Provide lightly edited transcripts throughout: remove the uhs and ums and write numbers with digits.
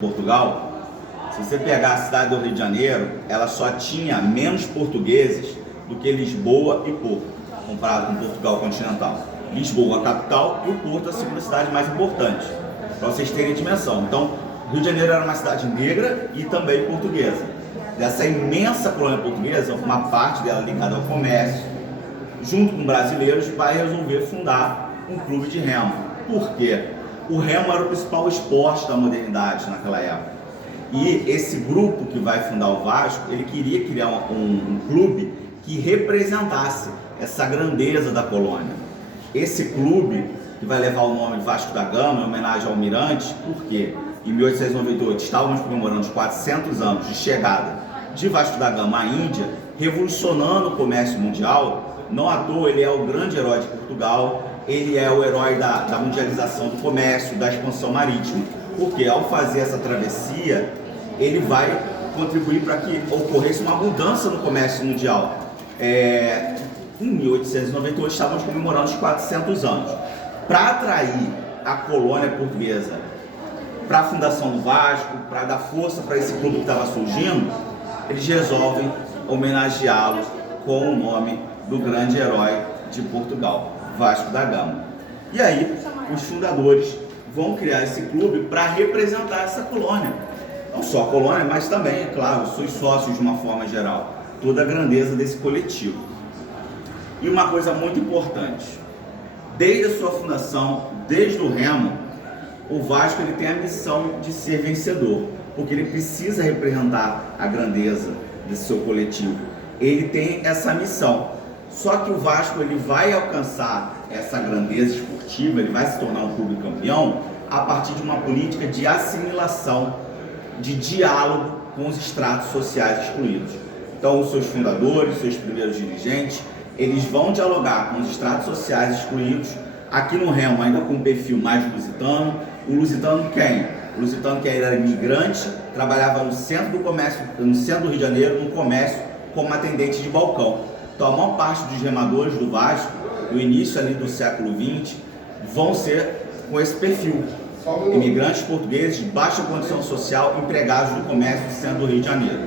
Portugal, se você pegar a cidade do Rio de Janeiro, ela só tinha menos portugueses do que Lisboa e Porto, comparado com Portugal continental. Lisboa, a capital, e o Porto, a segunda cidade mais importante, para vocês terem dimensão. Então, Rio de Janeiro era uma cidade negra e também portuguesa. Dessa imensa colônia portuguesa, uma parte dela ligada ao comércio, junto com brasileiros, vai resolver fundar um clube de remo. Por quê? O remo era o principal esporte da modernidade naquela época. E esse grupo que vai fundar o Vasco, ele queria criar um clube que representasse essa grandeza da colônia. Esse clube, que vai levar o nome Vasco da Gama, em homenagem ao Almirante, porque em 1898 estávamos comemorando os 400 anos de chegada de Vasco da Gama à Índia, revolucionando o comércio mundial. Não à toa ele é o grande herói de Portugal. Ele é o herói da mundialização do comércio, da expansão marítima, porque ao fazer essa travessia, ele vai contribuir para que ocorresse uma mudança no comércio mundial. Em 1898 estávamos comemorando os 400 anos. Para atrair a colônia portuguesa para a fundação do Vasco, para dar força para esse clube que estava surgindo, eles resolvem homenageá-lo com o nome do grande herói de Portugal, Vasco da Gama. E aí, os fundadores vão criar esse clube para representar essa colônia. Não só a colônia, mas também, é claro, os seus sócios de uma forma geral. Toda a grandeza desse coletivo. E uma coisa muito importante. Desde a sua fundação, desde o remo, o Vasco ele tem a missão de ser vencedor. Porque ele precisa representar a grandeza desse seu coletivo. Ele tem essa missão. Só que o Vasco ele vai alcançar essa grandeza esportiva, ele vai se tornar um clube campeão a partir de uma política de assimilação, de diálogo com os estratos sociais excluídos. Então, os seus fundadores, seus primeiros dirigentes, eles vão dialogar com os estratos sociais excluídos, aqui no remo ainda com um perfil mais lusitano. O lusitano quem? O lusitano que era imigrante, trabalhava no centro do comércio, no centro do Rio de Janeiro, no comércio, como atendente de balcão. Então, a maior parte dos remadores do Vasco, no início ali do século XX, vão ser com esse perfil. Imigrantes portugueses de baixa condição social, empregados do comércio do centro do Rio de Janeiro.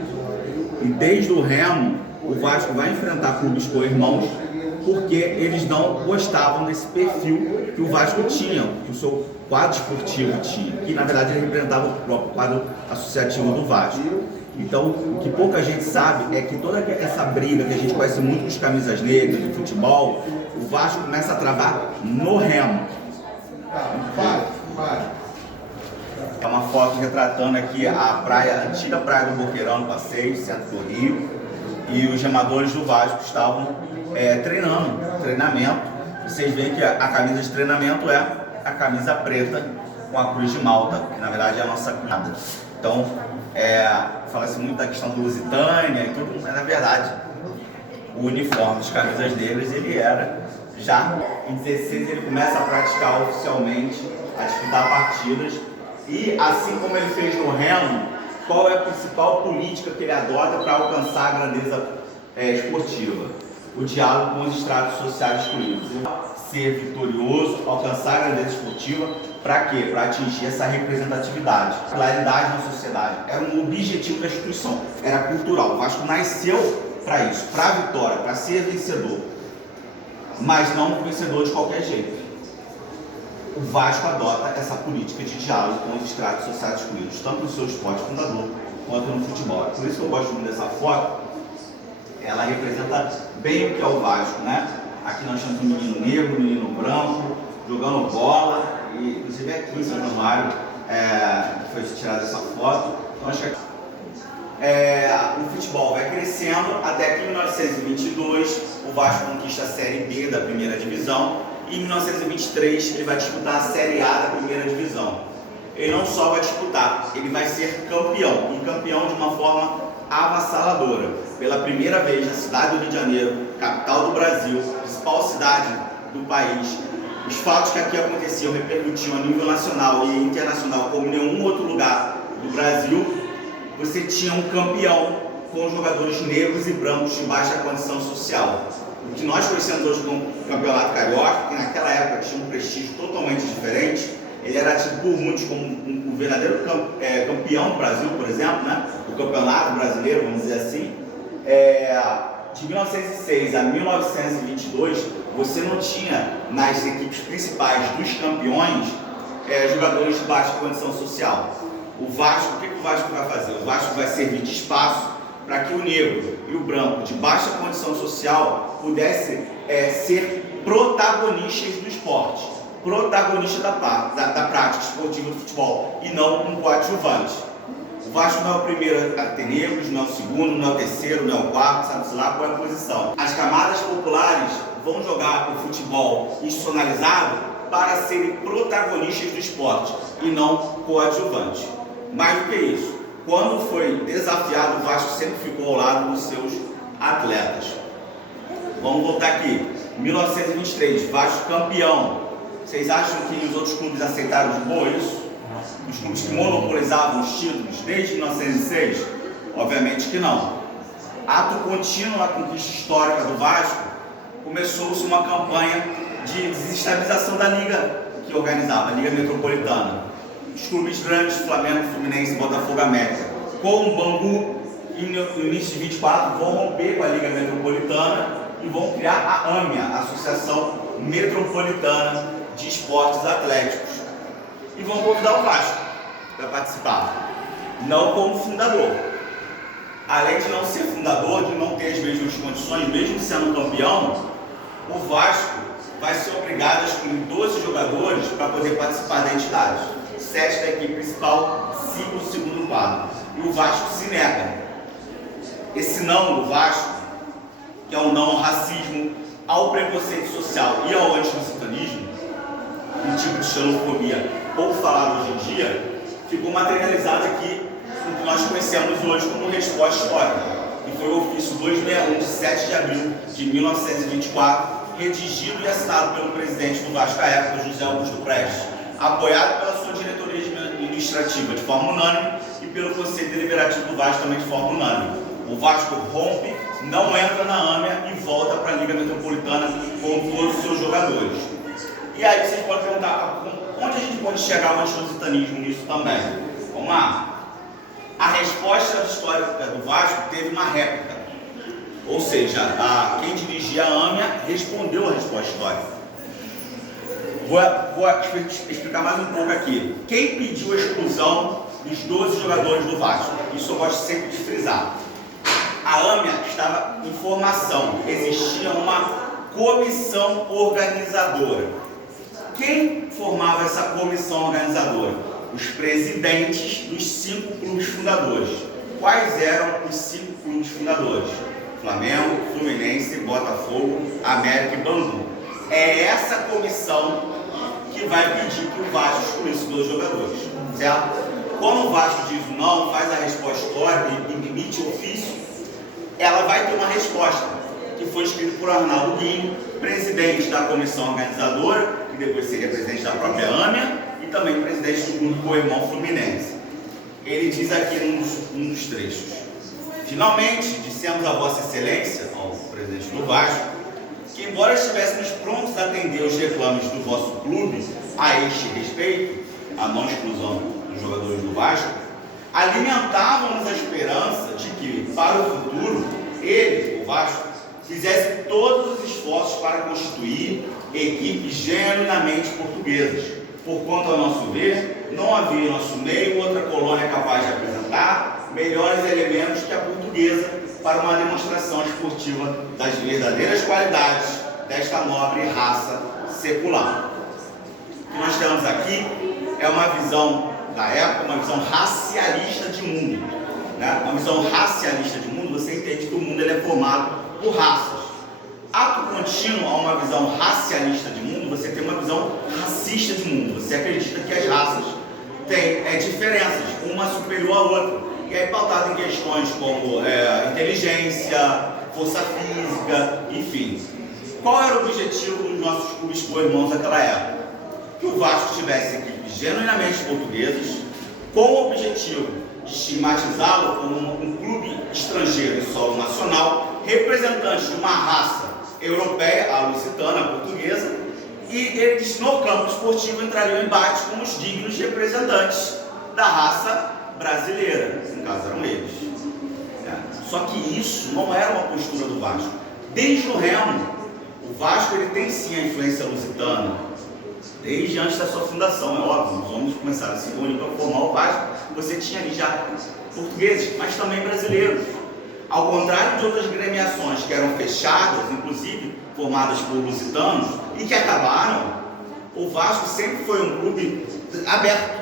E desde o remo, o Vasco vai enfrentar clubes co-irmãos, porque eles não gostavam desse perfil que o Vasco tinha, que o seu quadro esportivo tinha, que na verdade ele representava o próprio quadro associativo do Vasco. Então, o que pouca gente sabe é que toda essa briga que a gente conhece muito dos camisas negras, do futebol, o Vasco começa a travar no remo. É uma foto retratando aqui a praia, a antiga praia do Boqueirão, no Passeio, centro do Rio, e os remadores do Vasco estavam treinamento. Vocês veem que a camisa de treinamento é a camisa preta com a cruz de Malta, que na verdade é a nossa cunhada. Então, fala-se muito da questão do Lusitânia e tudo, mas na verdade o uniforme dos camisas negras ele era já em 16 ele começa a praticar oficialmente, a disputar partidas, e assim como ele fez no remo, qual é a principal política que ele adota para alcançar a grandeza esportiva? O diálogo com os estratos sociais excluídos. Ser vitorioso, alcançar a grandeza esportiva, para quê? Para atingir essa representatividade, claridade na sociedade. Era um objetivo da instituição, era cultural. O Vasco nasceu para isso, para a vitória, para ser vencedor, mas não vencedor de qualquer jeito. O Vasco adota essa política de diálogo com os estratos sociais excluídos, tanto no seu esporte fundador quanto no futebol. Por isso que eu gosto muito dessa foto. Ela representa bem o que é o Vasco, né? Aqui nós temos um menino negro, um menino branco, jogando bola, e inclusive aqui em São Januário foi tirada essa foto. Então, acho que o futebol vai crescendo até que em 1922 o Vasco conquista a Série B da primeira divisão, e em 1923 ele vai disputar a Série A da primeira divisão. Ele não só vai disputar, ele vai ser campeão, e campeão de uma forma avassaladora. Pela primeira vez na cidade do Rio de Janeiro, capital do Brasil, principal cidade do país, os fatos que aqui aconteciam repercutiam a nível nacional e internacional como em nenhum outro lugar do Brasil. Você tinha um campeão com jogadores negros e brancos de baixa condição social. O que nós conhecemos hoje como Campeonato Carioca, que naquela época tinha um prestígio totalmente diferente, Ele era tido por muitos como um verdadeiro campeão do Brasil, por exemplo, né? Do campeonato brasileiro, vamos dizer assim. De 1906 a 1922, você não tinha nas equipes principais dos campeões jogadores de baixa condição social. O Vasco, o que o Vasco vai fazer? O Vasco vai servir de espaço para que o negro e o branco de baixa condição social pudessem ser protagonistas do esporte, protagonistas da prática esportiva do futebol e não um coadjuvante. O Vasco não é o primeiro a ter negros, não é o segundo, não é o terceiro, não é o quarto, sabe-se lá qual é a posição. As camadas populares vão jogar o futebol institucionalizado para serem protagonistas do esporte e não coadjuvantes. Mais do que isso, quando foi desafiado, o Vasco sempre ficou ao lado dos seus atletas. Vamos voltar aqui. 1923, Vasco campeão. Vocês acham que os outros clubes aceitaram de boa isso? Os clubes que monopolizavam os títulos desde 1906? Obviamente que não. Ato contínuo na conquista histórica do Vasco, começou-se uma campanha de desestabilização da liga que organizava, a Liga Metropolitana. Os clubes grandes, Flamengo, Fluminense, Botafogo, América, com o Bangu, no início de 24, vão romper com a Liga Metropolitana e vão criar a AMIA, a Associação Metropolitana de Esportes Atléticos. E vão convidar o Vasco para participar, não como fundador. Além de não ser fundador, de não ter as mesmas condições, mesmo sendo campeão, o Vasco vai ser obrigado a escolher 12 jogadores para poder participar da entidade. 7 da equipe principal, 5 do segundo quadro. E o Vasco se nega. Esse não do Vasco, que é um não ao racismo, ao preconceito social e ao antilucianismo, um tipo de xenofobia pouco falado hoje em dia, ficou materializado aqui no que nós conhecemos hoje como resposta histórica, que foi o ofício 261 de 7 de abril de 1924, redigido e assinado pelo presidente do Vasco à época, José Augusto Prestes, apoiado pela sua diretoria administrativa de forma unânime e pelo Conselho Deliberativo do Vasco também de forma unânime. O Vasco rompe, não entra na AMIA e volta para a Liga Metropolitana com todos os seus jogadores. E aí vocês podem perguntar, onde a gente pode chegar ao antilusitanismo nisso também? Vamos lá. A resposta histórica do Vasco teve uma réplica. Ou seja, quem dirigia a AMIA respondeu a resposta histórica. Vou explicar mais um pouco aqui. Quem pediu a exclusão dos 12 jogadores do Vasco? Isso eu gosto sempre de frisar. A AMIA estava em formação, existia uma comissão organizadora. Quem formava essa comissão organizadora? Os presidentes dos 5 clubes fundadores. Quais eram os 5 clubes fundadores? Flamengo, Fluminense, Botafogo, América e Bangu. É essa comissão que vai pedir que o Vasco excluísse 2 jogadores, certo? Quando o Vasco diz o não, faz a resposta histórica e emite ofício, ela vai ter uma resposta, que foi escrita por Arnaldo Guinho, presidente da comissão organizadora, que depois seria presidente da própria AMIA, e também presidente do grupo Co-Irmão Fluminense. Ele diz aqui num dos trechos: finalmente, dissemos a Vossa Excelência, ao presidente do Vasco, que embora estivéssemos prontos a atender os reclames do vosso clube a este respeito, a não exclusão dos jogadores do Vasco, alimentávamos a esperança de que, para o futuro, ele, o Vasco, fizesse todos os esforços para constituir equipes genuinamente portuguesas, porquanto, a nosso ver, não havia em nosso meio outra colônia capaz de apresentar melhores elementos que a portuguesa para uma demonstração esportiva das verdadeiras qualidades desta nobre raça secular. O que nós temos aqui é uma visão da época, uma visão racialista de mundo. Né? Uma visão racialista de mundo, você entende que o mundo ele é formado por raças. Ato contínuo a uma visão racialista de mundo, você tem uma visão racista de mundo. Você acredita que as raças têm diferenças, uma superior à outra. E é pautado em questões como inteligência, força física, enfim. Qual era o objetivo dos nossos clubes co-irmãos naquela época? Que o Vasco tivesse equipes genuinamente portuguesas, com o objetivo de estigmatizá-lo como um clube estrangeiro em solo nacional, representante de uma raça europeia, a lusitana, a portuguesa, E eles, no campo esportivo, entrariam em embate com os dignos representantes da raça brasileira, no caso eram eles. Só que isso não era uma postura do Vasco. Desde o Remo, o Vasco ele tem sim a influência lusitana, desde antes da sua fundação, é óbvio. Os homens começaram a se unir para formar o Vasco. Você tinha ali já portugueses, mas também brasileiros. Ao contrário de outras gremiações que eram fechadas, inclusive formadas por lusitanos, e que acabaram, o Vasco sempre foi um clube aberto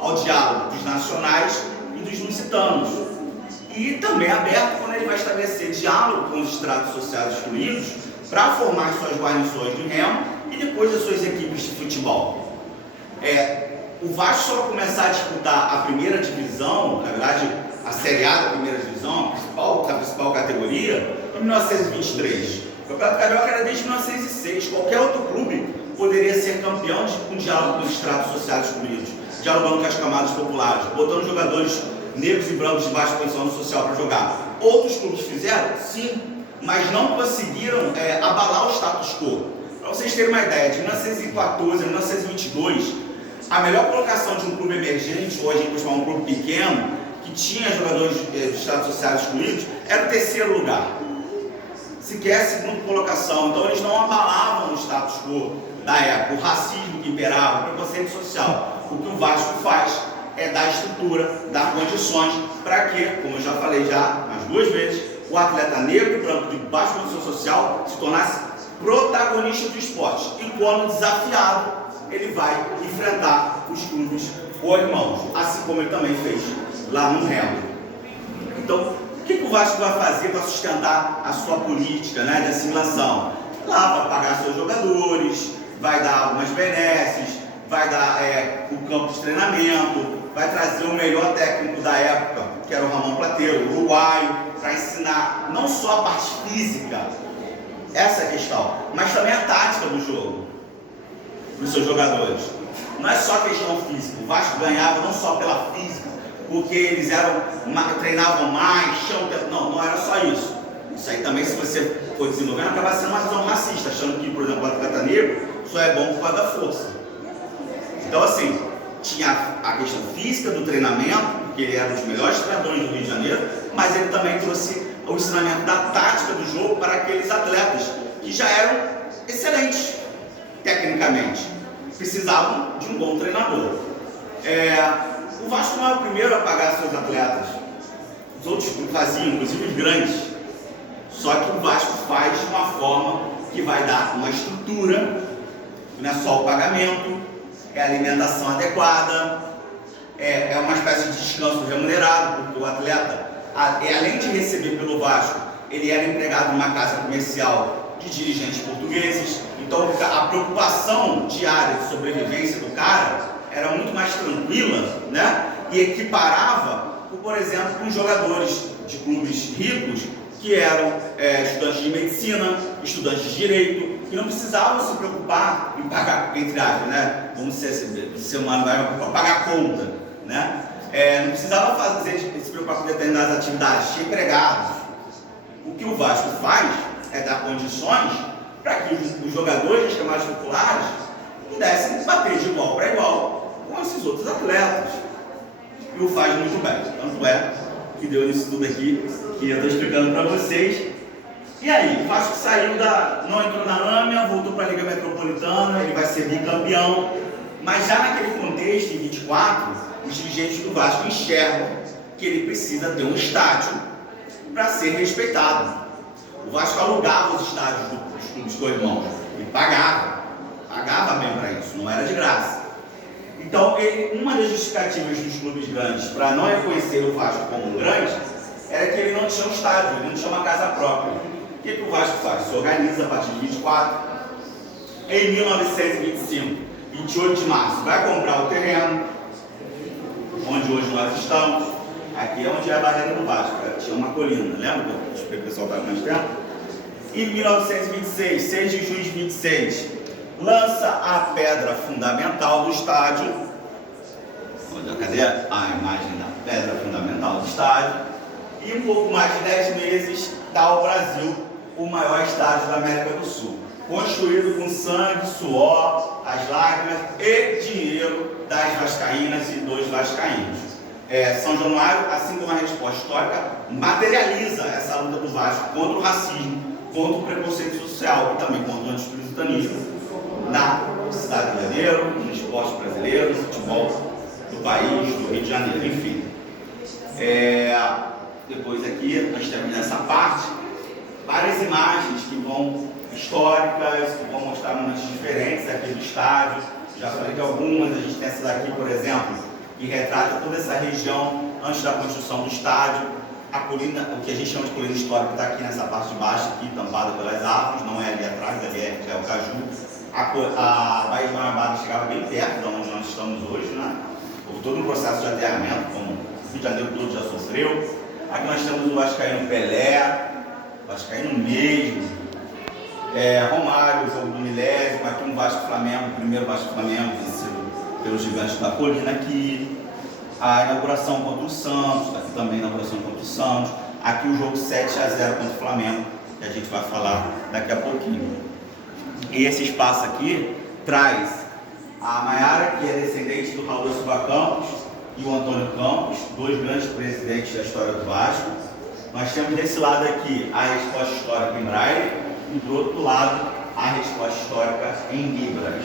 ao diálogo dos nacionais e dos lusitanos. E também aberto quando ele vai estabelecer diálogo com os estratos sociais excluídos para formar suas guarnições de remo e depois as suas equipes de futebol. O Vasco só vai começar a disputar a primeira divisão, na verdade a Série A da primeira divisão, a principal categoria, em 1923. O Campeonato Carioca era desde 1906. Qualquer outro clube poderia ser campeão com diálogo com os estratos sociais excluídos, dialogando com as camadas populares, botando jogadores negros e brancos de baixa condição social para jogar. Outros clubes fizeram? Sim, mas não conseguiram abalar o status quo. Para vocês terem uma ideia, de 1914 a 1922, a melhor colocação de um clube emergente, hoje a gente chama um clube pequeno, que tinha jogadores de estratos sociais excluídos, era o terceiro lugar. Sequer a segunda colocação. Então eles não abalavam o status quo da época, o racismo que imperava, o preconceito social. O que o Vasco faz é dar estrutura, dar condições para que, como eu já falei umas 2 vezes, o atleta negro e branco de baixa condição social se tornasse protagonista do esporte. E quando desafiado, ele vai enfrentar os clubes co-irmãos, assim como ele também fez lá no Remo. Então, o que o Vasco vai fazer para sustentar a sua política, né, de assimilação? Lá vai pagar seus jogadores, vai dar algumas benesses, vai dar o campo de treinamento, vai trazer o melhor técnico da época, que era o Ramon Plateiro, o uruguaio, para ensinar não só a parte física, essa é a questão, mas também a tática do jogo, dos seus jogadores. Não é só questão física, o Vasco ganhava não só pela física, porque eles treinavam mais, não era só isso. Isso aí também, se você for desenvolvendo, acaba sendo uma visão racista, achando que, por exemplo, o atleta negro só é bom por causa da força. Então, assim, tinha a questão física do treinamento, porque ele era um dos melhores treinadores do Rio de Janeiro, mas ele também trouxe o ensinamento da tática do jogo para aqueles atletas que já eram excelentes tecnicamente, precisavam de um bom treinador. O Vasco não é o primeiro a pagar seus atletas, os outros faziam, inclusive os grandes, só que o Vasco faz de uma forma que vai dar uma estrutura, não é só o pagamento, é a alimentação adequada, é uma espécie de descanso remunerado, porque o atleta, além de receber pelo Vasco, ele era empregado numa casa comercial de dirigentes portugueses, então a preocupação diária de sobrevivência do cara era muito mais tranquila, né? E equiparava, por exemplo, com jogadores de clubes ricos que eram estudantes de medicina, estudantes de direito, que não precisavam se preocupar em pagar, entre aspas, né? Vamos ser humano, vai pagar conta, né? Não precisava se preocupar com determinadas atividades, tinha empregados. O que o Vasco faz é dar condições para que os jogadores das camadas populares pudessem bater de igual para igual com esses outros atletas. E o faz muito bem. Tanto é que deu nisso tudo aqui que eu estou explicando para vocês. E aí, o Vasco não entrou na Lâmina, voltou para a Liga Metropolitana, ele vai ser bicampeão. Mas já naquele contexto, em 24, os dirigentes do Vasco enxergam que ele precisa ter um estádio para ser respeitado. O Vasco alugava os estádios dos clubes co-irmãos e pagava bem para isso, não era de graça. Então, uma das justificativas dos clubes grandes para não reconhecer o Vasco como um grande era que ele não tinha um estádio, ele não tinha uma casa própria. O que o Vasco faz? Se organiza a partir de 24. Em 1925, 28 de março, vai comprar o terreno, onde hoje nós estamos. Aqui é onde é a barreira do Vasco, tinha uma colina, lembra? O pessoal estava mais tempo. Em 1926, 6 de junho de 26, lança a pedra fundamental do estádio. Cadê a imagem da pedra fundamental do estádio? E um pouco mais de 10 meses dá ao Brasil o maior estádio da América do Sul. construído com sangue, suor, as lágrimas e dinheiro das vascaínas e dos vascaínos. São Januário, assim como a resposta histórica, materializa essa luta do Vasco contra o racismo, contra o preconceito social e também contra o anticristianismo na cidade do Rio de Janeiro, no esporte brasileiro, no futebol do país, do Rio de Janeiro, enfim. Depois aqui nós temos nessa parte várias imagens que vão históricas, que vão mostrar momentos diferentes aqui do estádio. Já falei de algumas, a gente tem essas aqui, por exemplo, que retrata toda essa região antes da construção do estádio. A colina, o que a gente chama de colina histórica, está aqui nessa parte de baixo, aqui tampada pelas árvores, não é ali atrás, ali é o Caju. A Baía de Guanabara chegava bem perto de onde nós estamos hoje, né? Houve todo um processo de aterramento, como o Rio de Janeiro todo já sofreu. Aqui nós temos o Vascaíno Pelé, Vascaíno mesmo, Romário, o jogo do milésimo, aqui um Vasco Flamengo, o primeiro Vasco Flamengo vencido pelos gigantes da colina aqui. A inauguração contra o Santos, aqui também a inauguração contra o Santos. Aqui o jogo 7-0 contra o Flamengo, que a gente vai falar daqui a pouquinho. E esse espaço aqui traz a Maiara, que é descendente do Raul Silva Campos, e o Antônio Campos, dois grandes presidentes da história do Vasco. Nós temos desse lado aqui a resposta histórica em braille e do outro lado a resposta histórica em libras.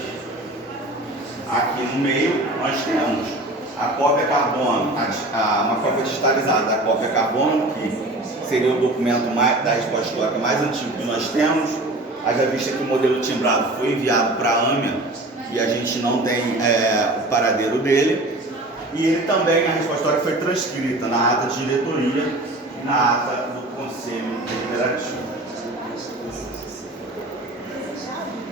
Aqui no meio nós temos a cópia carbono, uma cópia digitalizada da cópia carbono, que seria o documento da resposta histórica mais antigo que nós temos. Haja vista que o modelo timbrado foi enviado para a AMIA e a gente não tem o paradeiro dele. E ele também, a resposta histórica foi transcrita na ata de diretoria e na ata do Conselho Deliberativo.